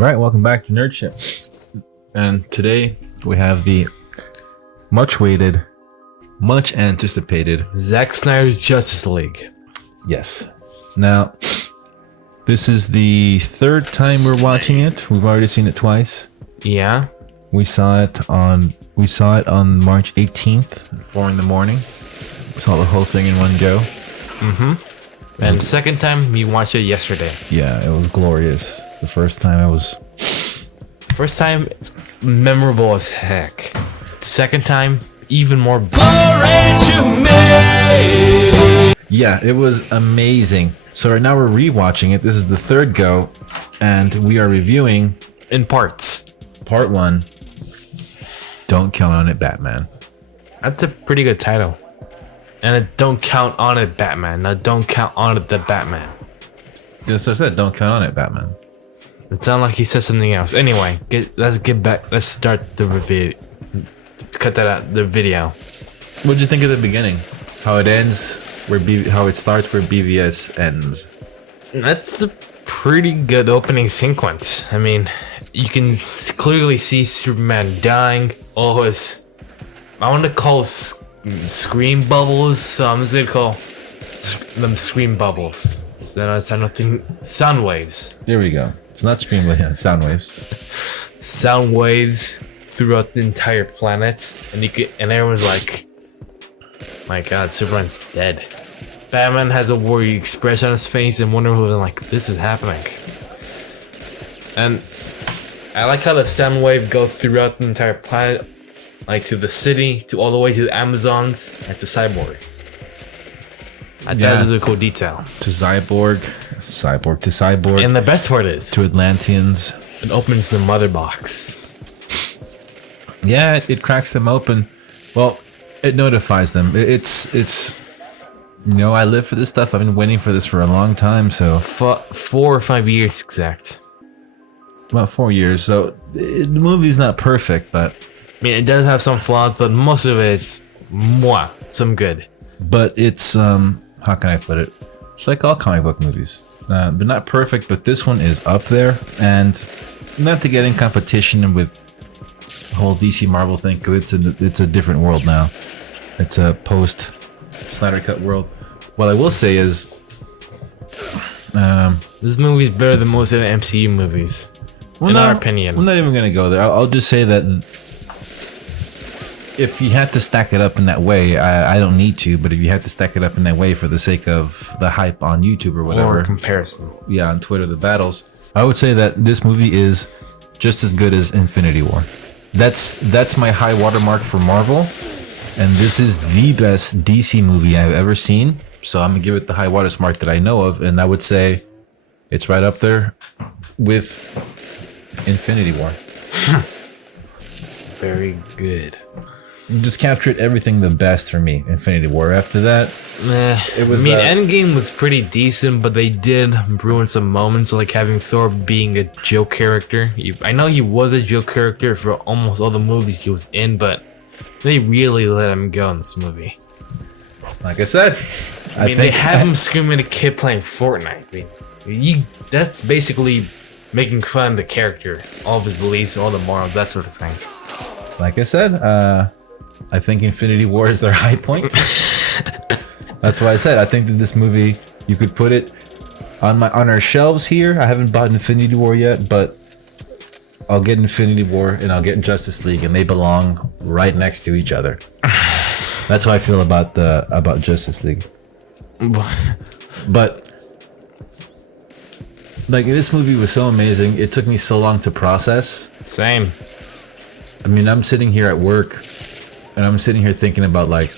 Right, welcome back to Nerdship. And today we have the much awaited, much anticipated Zack Snyder's Justice League. Yes. Now, this is the third time we're watching it. We've already seen it twice. Yeah. We saw it on March 18th, 4 in the morning. We saw the whole thing in one go. Mm-hmm. And the second time, we watched it yesterday. Yeah, it was glorious. The first time First time, memorable as heck. Second time, even more. Yeah, it was amazing. So right now we're rewatching it. This is the third go, and we are reviewing In parts. part 1. Don't count on it, Batman. That's a pretty good title. And don't count on it, Batman. Now don't count on it, the Batman. That's what I said. Don't count on it, Batman. It sounded like he said something else. Anyway, let's get back. Let's start the review. Cut that out. The video. What did you think of the beginning? How it ends, how it starts where BVS ends. That's a pretty good opening sequence. I mean, you can clearly see Superman dying. All his, I want to call scream bubbles, so I'm just gonna call them scream bubbles. Then I was nothing. Sound waves. There we go. It's not scream, but yeah, sound waves. Sound waves throughout the entire planet, and everyone's like, "My God, Superman's dead." Batman has a worried expression on his face, and Wonder Woman like, "This is happening." And I like how the sound wave goes throughout the entire planet, like to the city, to all the way to the Amazons, and to Cyborg. That is a cool detail. To Cyborg to Cyborg. And the best part is, to Atlanteans. it opens the mother box. Yeah, it cracks them open. Well, it notifies them. It's I live for this stuff. I've been waiting for this for a long time, so 4 or 5 years exact. about 4 years. So the movie's not perfect, but I mean, it does have some flaws, but most of it's some good. But it's how can I put it? It's like all comic book movies, but not perfect. But this one is up there, and not to get in competition with the whole DC Marvel thing, because it's a different world now. It's a post Snyder Cut world. What I will say is, This movie's better than most of the MCU movies, in our opinion. I'm not even gonna go there. I'll just say that if you had to stack it up in that way, I don't need to, but if you had to stack it up in that way for the sake of the hype on YouTube or whatever, Or comparison. yeah, on Twitter, the battles, I would say that this movie is just as good as Infinity War. That's my high watermark for Marvel, and this is the best DC movie I've ever seen. So I'm gonna give it the high watermark that I know of, and I would say it's right up there with Infinity War. Very good. You just captured everything the best for me. Infinity War. After that, it was. Endgame was pretty decent, but they did ruin some moments, like having Thor being a joke character. I know he was a joke character for almost all the movies he was in, but they really let him go in this movie. Like I said, I mean, they have him screaming at a kid playing Fortnite. I mean, that's basically making fun of the character, all of his beliefs, all the morals, that sort of thing. Like I said, I think Infinity War is their high point. That's why I said I think that this movie, you could put it on our shelves here. I haven't bought Infinity War yet, but I'll get Infinity War and I'll get Justice League, and they belong right next to each other. That's how I feel about Justice League. But like, this movie was so amazing. It took me so long to process. Same. I mean, I'm sitting here at work, and I'm sitting here thinking about like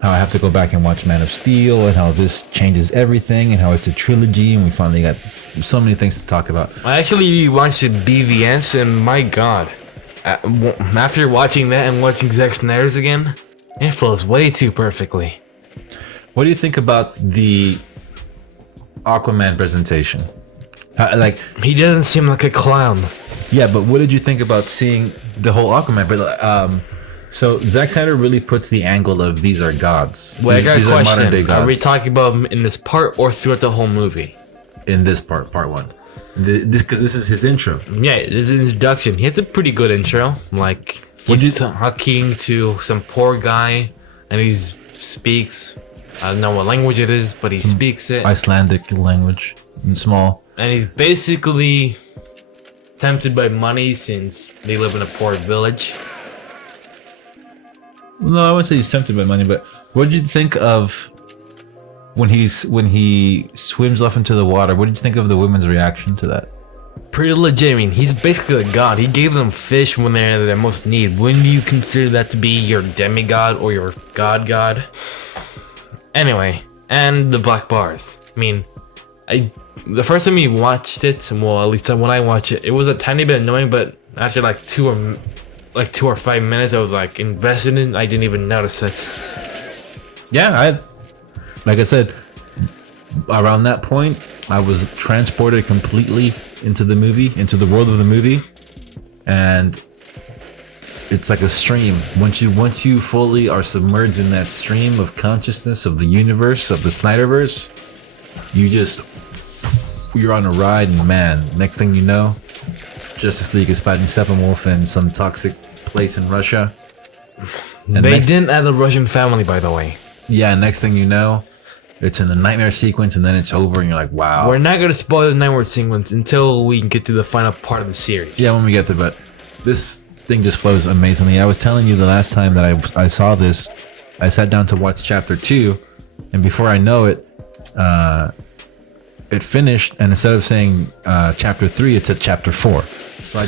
how I have to go back and watch Man of Steel, and how this changes everything, and how it's a trilogy, and we finally got so many things to talk about. I actually watched the BVS, and my God, after watching that and watching Zack Snyder's again, it flows way too perfectly. What do you think about the Aquaman presentation? Like, he doesn't seem like a clown. Yeah, but what did you think about seeing the whole Aquaman? But so Zack Snyder really puts the angle of these are gods. Wait, these I got a are modern day question. gods. Are we talking about them in this part or throughout the whole movie? In this part 1. this is his intro. Yeah, this is his introduction. He has a pretty good intro. Like, he's talking to some poor guy, and he speaks. I don't know what language it is, but he speaks it. Icelandic language, and small. And he's basically tempted by money since they live in a poor village. No, I wouldn't say he's tempted by money, but what did you think of when he swims off into the water? What did you think of the women's reaction to that? Pretty legit. I mean, he's basically a god. He gave them fish when they're in their most need. Wouldn't you consider that to be your demigod or your god? Anyway, and the black bars. I mean, the first time we watched it, well, at least when I watched it, it was a tiny bit annoying, but after like 2 or 5 minutes, I was like invested in it. I didn't even notice it. Yeah, like I said, around that point, I was transported completely into the movie, into the world of the movie, and it's like a stream. Once you fully are submerged in that stream of consciousness of the universe, of the Snyderverse, you're on a ride, and man, next thing you know, Justice League is fighting Steppenwolf in some toxic place in Russia. And they didn't add a Russian family, by the way. Yeah, next thing you know, it's in the nightmare sequence, and then it's over, and you're like, wow. We're not going to spoil the nightmare sequence until we can get to the final part of the series. Yeah, when we get to it, but this thing just flows amazingly. I was telling you the last time that I saw this, I sat down to watch chapter 2, and before I know it, it finished, and instead of saying chapter 3, it said chapter 4. So I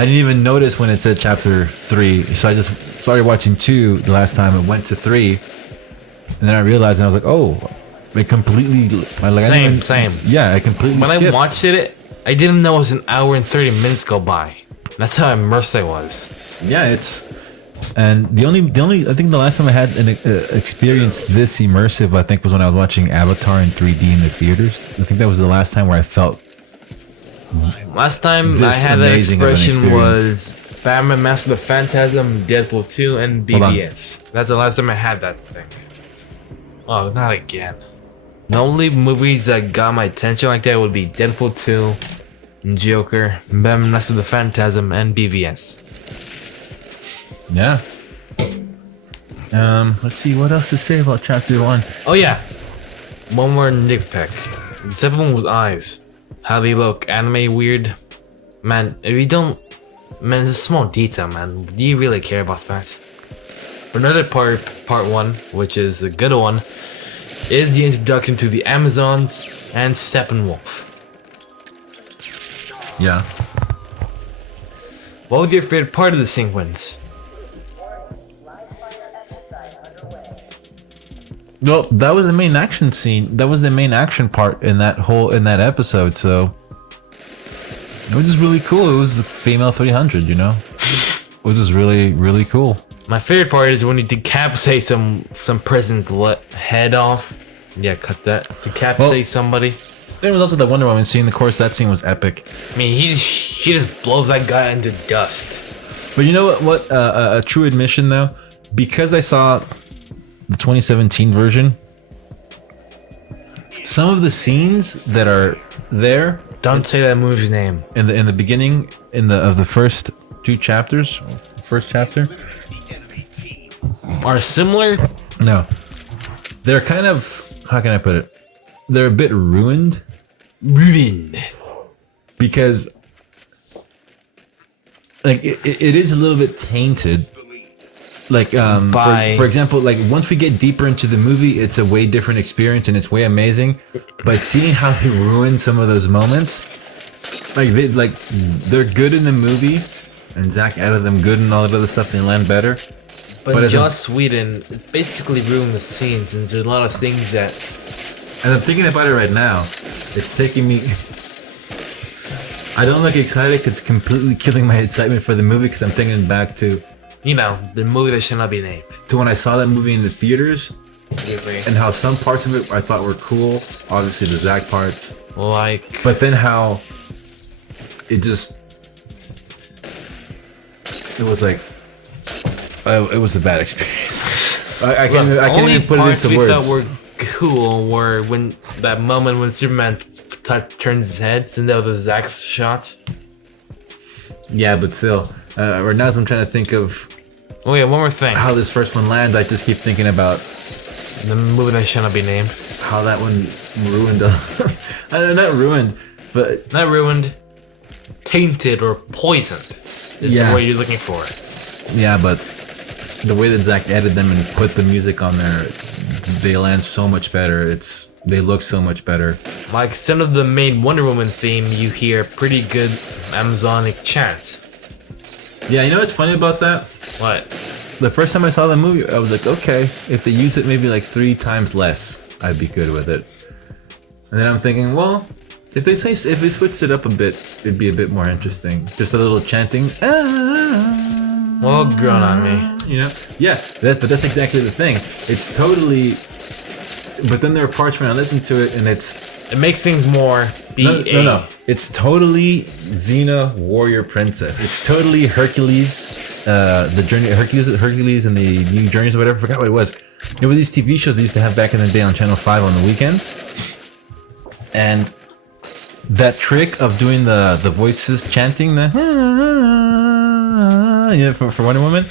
didn't even notice when it said chapter 3. So I just started watching 2 the last time. It went to 3, and then I realized, and I was like, oh, it completely. Same. Yeah, I completely. When skipped. I watched it, I didn't know it was an hour and 30 minutes go by. That's how immersed I was. Yeah, and the only I think the last time I had an experience this immersive, I think, was when I was watching Avatar in 3D in the theaters. I think that was the last time where I felt. Last time I had that expression was Batman Master of the Phantasm, Deadpool 2, and BVS. That's the last time I had that thing. Oh, not again. The only movies that got my attention like that would be Deadpool 2, Joker, Batman Master of the Phantasm, and BVS. Yeah. Let's see what else to say about chapter 1. Oh yeah, one more nitpick. Steppenwolf's eyes, how they look, anime weird. Man, if you don't, man, it's a small detail, man. Do you really care about that? Another part 1, which is a good one, is the introduction to the Amazons and Steppenwolf. Yeah. What was your favorite part of the sequence? Well, that was the main action scene. That was the main action part in that episode. So it was just really cool. It was the female 300, you know. It was just really, really cool. My favorite part is when you decapitate some person's head off. Yeah, cut that. Decapitate somebody. There was also the Wonder Woman scene. Of course, that scene was epic. I mean, she just blows that guy into dust. But you know what? A true admission though, because I saw the 2017 version, some of the scenes that are there. Don't say that movie's name. In the beginning of the first 2 chapters, first chapter, are similar. No, they're kind of, how can I put it? They're a bit ruined. Because like it is a little bit tainted. Like for example, like once we get deeper into the movie, it's a way different experience and it's way amazing. But seeing how they ruin some of those moments, they're good in the movie, and Zack added them good and all that other stuff. They land better. But Joss Whedon basically ruined the scenes, and there's a lot of things that. And I'm thinking about it right now. It's taking me. I don't look excited because it's completely killing my excitement for the movie because I'm thinking back to. You know, the movie that should not be named. To when I saw that movie in the theaters, and how some parts of it I thought were cool. Obviously, the Zack parts. Like. But then how it just. It was like. It was a bad experience. I can't even put it into words. Only parts we thought were cool were when that moment when Superman turns his head. Isn't that the Zack's shot? Yeah, but still, right now as I'm trying to think of Oh yeah, one more thing. how this first one lands, I just keep thinking about The movie that shall not be named. how that one ruined. Not ruined, but Not ruined, tainted or poisoned is Yeah. the word you're looking for. yeah, but the way that Zack edited them and put the music on there, they land so much better. They look so much better. Like instead of the main Wonder Woman theme, you hear pretty good Amazonic chant. Yeah, you know what's funny about that? What? The first time I saw the movie, I was like, okay, if they use it maybe like 3 times less, I'd be good with it. And then I'm thinking, well, if they switched it up a bit, it'd be a bit more interesting. Just a little chanting. Well, grown on me. You know? Yeah, but that's exactly the thing. It's totally. But then there are parts when I listen to it and It makes things more BA. No. It's totally Xena Warrior Princess. It's totally Hercules, the journey Hercules and the New Journeys or whatever. I forgot what it was. There were these TV shows they used to have back in the day on Channel 5 on the weekends. And that trick of doing the voices chanting the for Wonder Woman,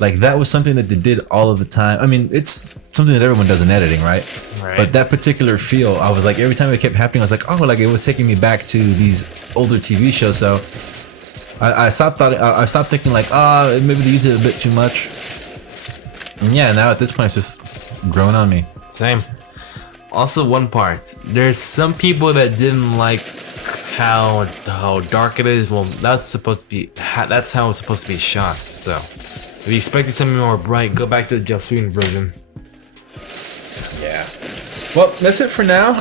like that was something that they did all of the time. I mean, it's something that everyone does in editing, right? Right. But that particular feel, I was like, every time it kept happening, I was like, oh, like it was taking me back to these older TV shows. So I stopped thinking like, oh, maybe they use it a bit too much. And yeah, now at this point, it's just growing on me. Same. Also, one part. There's some people that didn't like how dark it is. Well, that's how it's supposed to be shot. So, if you expected something more bright, go back to the Joss Whedon version. Yeah. Well, that's it for now.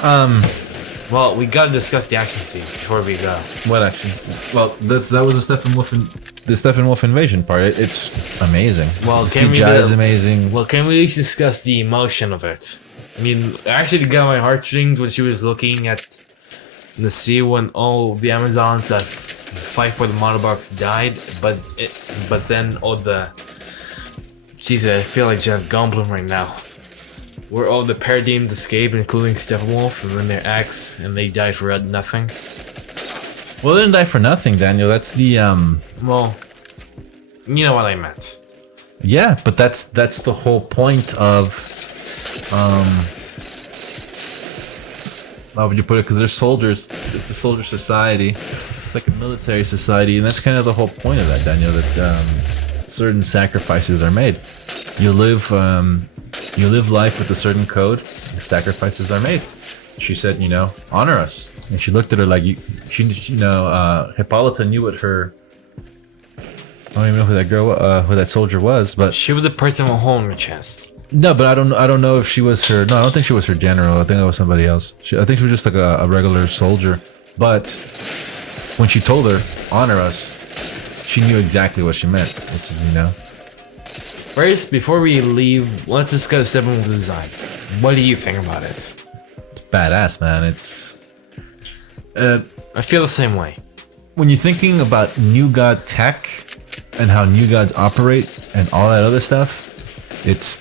Well, we gotta discuss the action scene before we go. What action? Well, that was the Steppenwolf invasion part. It's amazing. Well, the CGI is amazing. Well, can we at least discuss the emotion of it? I mean, it actually got my heartstrings when she was looking at the sea when all the Amazons that fight for the monobox died, but then all the... Jesus, I feel like Jeff Goldblum right now. Where all the Parademons escaped, including Steppenwolf, and then their axe, and they died for nothing. Well, they didn't die for nothing, Daniel. That's the Well, you know what I meant. Yeah, but that's the whole point of how would you put it? Because they're soldiers. It's a soldier society. It's like a military society, and that's kind of the whole point of that, Daniel. That certain sacrifices are made. You live life with a certain code. Sacrifices are made. She said, honor us. And she looked at her like Hippolyta knew what her. I don't even know who that girl, who that soldier was, but She was a person with a hole in her chest. no, but I don't know if she was her. No, I don't think she was her general. I think it was somebody else. I think she was just like a regular soldier. But when she told her, honor us, she knew exactly what she meant. Which is, First, before we leave, let's discuss Steppenwolf's design. What do you think about it? it's badass, man. It's I feel the same way. when you're thinking about New God tech and how New Gods operate and all that other stuff, it's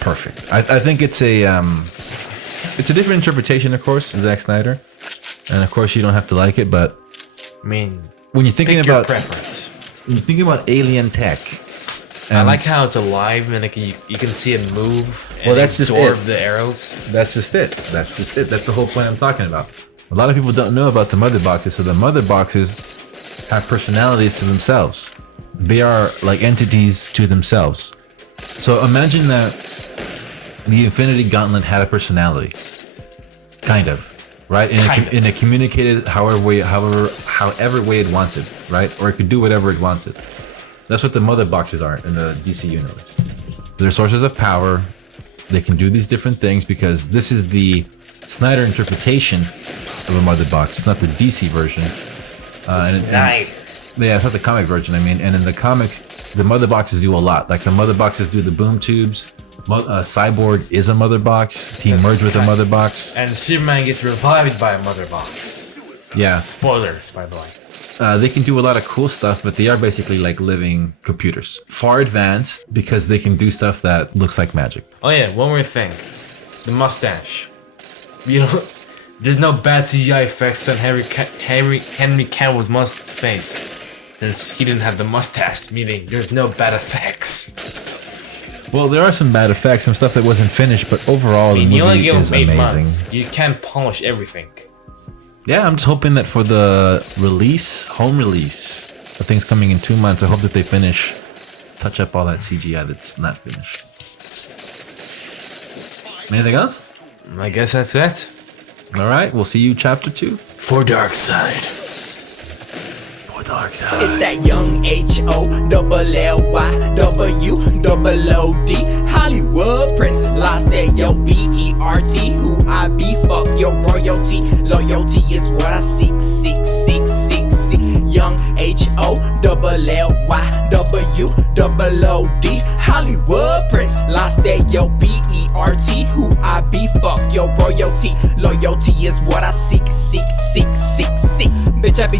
perfect. I think it's a different interpretation, of course, of Zack Snyder, and of course you don't have to like it, but I mean, when you're thinking pick your about preference. when you're thinking about alien tech, I like how it's alive and you can see it move and Well, that's just absorb it. the arrows. That's just it. That's the whole point I'm talking about. A lot of people don't know about the mother boxes, so the mother boxes have personalities to themselves. They are like entities to themselves. So imagine that the Infinity Gauntlet had a personality, kind of, right? And it communicated however way it wanted, right? Or it could do whatever it wanted. That's what the mother boxes are in the DC universe. They're sources of power. They can do these different things because this is the Snyder interpretation of a mother box. It's not the DC version. Yeah, it's not the comic version. I mean, and in the comics, the mother boxes do a lot. Like the mother boxes do the boom tubes. Cyborg is a mother box. He merged with a mother box. And Superman gets revived by a mother box. Yeah, Spoilers, by the way. they can do a lot of cool stuff, but they are basically like living computers. Far advanced because they can do stuff that looks like magic. Oh yeah, one more thing. The mustache. You know, There's no bad CGI effects on Henry Cavill's face. He didn't have the mustache, meaning there's no bad effects. Well, there are some bad effects, some stuff that wasn't finished, but overall the movie is amazing. Months. You can't polish everything. Yeah, I'm just hoping that for the home release, the thing's coming in 2 months. I hope that they touch up all that CGI that's not finished. Anything else? I guess that's it. All right, we'll see you chapter 2. For Darkseid. It's that young HOLLYWOOD Hollywood Prince, lost that yo BERT. Who I be, fuck your royalty. Loyalty is what I seek. Young HOLLYWOOD Hollywood Prince, lost that yo BERT. Who I be, fuck your royalty. Loyalty is what I seek. Bitch, I be